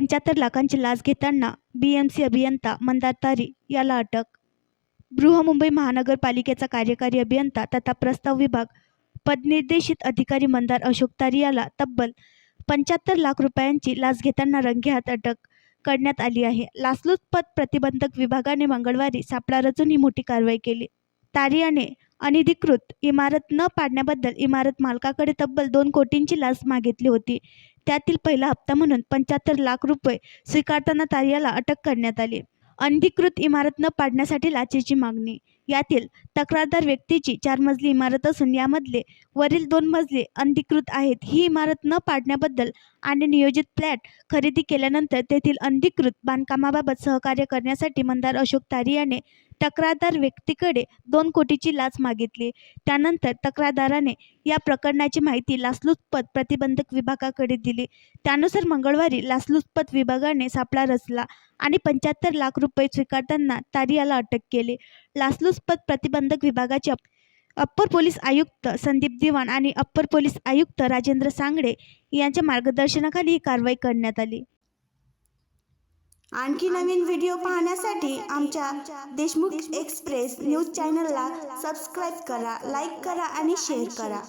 75 लाखांची लाच घेताना बीएमसी अभियंता मंदार तारी याला अटक. बृहमुंबई महानगरपालिकेचा कार्यकारी अभियंता तथा प्रस्ताव विभाग पदनिर्देशित अधिकारी मंदार अशोक तारी याला तब्बल 75 लाख रुपयांची लाच घेताना रंगेहात अटक करण्यात आली आहे. लाचलुचपत प्रतिबंधक विभागाने मंगळवारी सापळा रचून ही मोठी कारवाई केली. तारी याने अनधिकृत इमारत न पाडण्याबद्दल इमारत मालकाकडे तब्बल 2 कोटींची लाच मागितली होती. त्यातील पहिला हप्ता म्हणून 75 लाख रुपये स्वीकारताना तारी याला अटक करण्यात आली. अनधिकृत इमारत न पाडण्यासाठी लाचेची मागणी. यातील तक्रारदार व्यक्तीची 4 मजली इमारत असून यामधले वरील 2 मजले अनधिकृत आहेत. ही इमारत न पाडण्याबद्दल आणि नियोजित फ्लॅट खरेदी केल्यानंतर तेथील अनधिकृत बांधकामाबाबत सहकार्य करण्यासाठी मंदार अशोक तारी याने तक्रारदार व्यक्तीकडे 2 कोटीची लाच मागितली. त्यानंतर तक्रारदाराने या प्रकरणाची माहिती लाचलुचपत प्रतिबंधक विभागाकडे दिली. त्यानुसार मंगळवारी लाचलुचपत विभागाने सापळा रचला आणि 75 लाख रुपये स्वीकारताना तारी याला अटक केली. लाचलुचपत प्रतिबंधक विभागाचे अप्पर पोलीस आयुक्त संदीप दिवाण आणि अप्पर पोलीस आयुक्त राजेंद्र सांगडे यांच्या मार्गदर्शनाखाली ही कारवाई करण्यात आली. आणखी नवीन व्हिडिओ पाहण्यासाठी आमच्या देशमुख एक्सप्रेस न्यूज चॅनलला सबस्क्राईब करा, लाईक करा आणि शेअर करा.